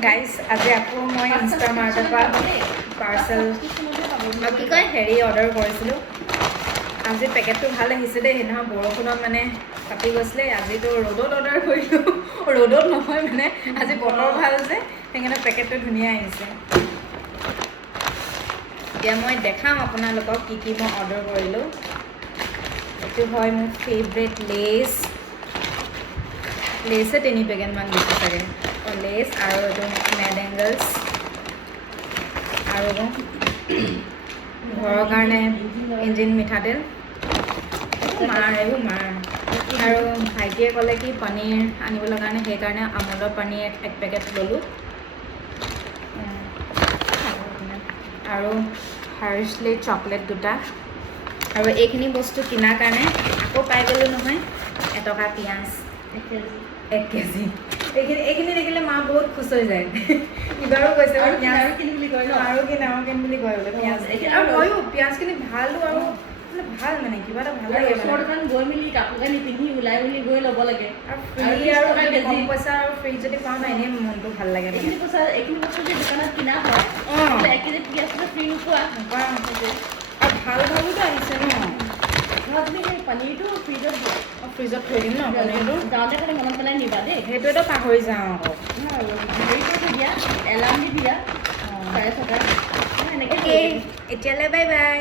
Guys আজি আকৌ মই ইনষ্টামাৰ্টৰ পৰা পাৰ্চেল কি কয় হেৰি অৰ্ডাৰ কৰিছিলোঁ। আজি পেকেটটো ভাল আহিছে দেই। সেইদিনাখন বৰষুণত মানে কাটি গৈছিলে। আজিতো ৰ'দত অৰ্ডাৰ কৰিলোঁ। ৰ'দত নহয় মানে আজি বতৰ ভাল যে সেইকাৰণে পেকেটটো ধুনীয়া আহিছে। এতিয়া মই দেখাম আপোনালোকক কি কি মই অৰ্ডাৰ কৰিলোঁ। এইটো হয় মোৰ ফেভৰেট লেছে 3 পেকেটমান দিছে চাগে। লেছ আৰু এইটো মেড এংগলছ আৰু ঘৰৰ কাৰণে ইঞ্জিন মিঠাতেল মাৰ আৰু ভাইটিয়ে ক'লে কি পনীৰ আনিবলৈ কাৰণে সেইকাৰণে আমুলৰ পনীৰ 1 পেকেট ল'লোঁ আৰু হাৰ্শ্লি চকলেট 2টা আৰু এইখিনি বস্তু কিনাৰ কাৰণে আকৌ পাই গ'লোঁ নহয় 1 টকা পিঁয়াজ 1 কেজি। এইখিনি দেখিলে মা বহুত খুচ হৈ যায়। ইবাৰো কৈছে আৰু কিন বুলি কয় ন আৰু কিন বুলি কয় বোলে পিঁয়াজ। আৰু ময়ো পিঁয়াজখিনি ভালো আৰু ভাল মানে কিবা এটা ভাল লাগে গৈ মেলি কাপোৰ কানি পিন্ধি ওলাই মেলি গৈ ল'ব লাগে আৰু কম পইচা আৰু ফ্ৰী যদি পাওঁ ন এনেই মনটো ভাল লাগে। এইখিনি বস্তু যদি দোকানত কিনা হয় 1 কেজি পিঁয়াজ ফ্ৰী নোপোৱা আৰু ভালোতো আহিছে ন। তুমি সেই পনীৰটো ফ্ৰিজত থৈ দিম ন। পনীৰটো যাওঁতে খালি মনত পেলাই নিবা দেই। সেইটোৱেতো পাহৰি যাওঁ আকৌ। হেৰি কৰি দিয়া এলাৰ্ম দি দিয়া 6:30 এনেকৈ এতিয়ালৈ বাই বাই।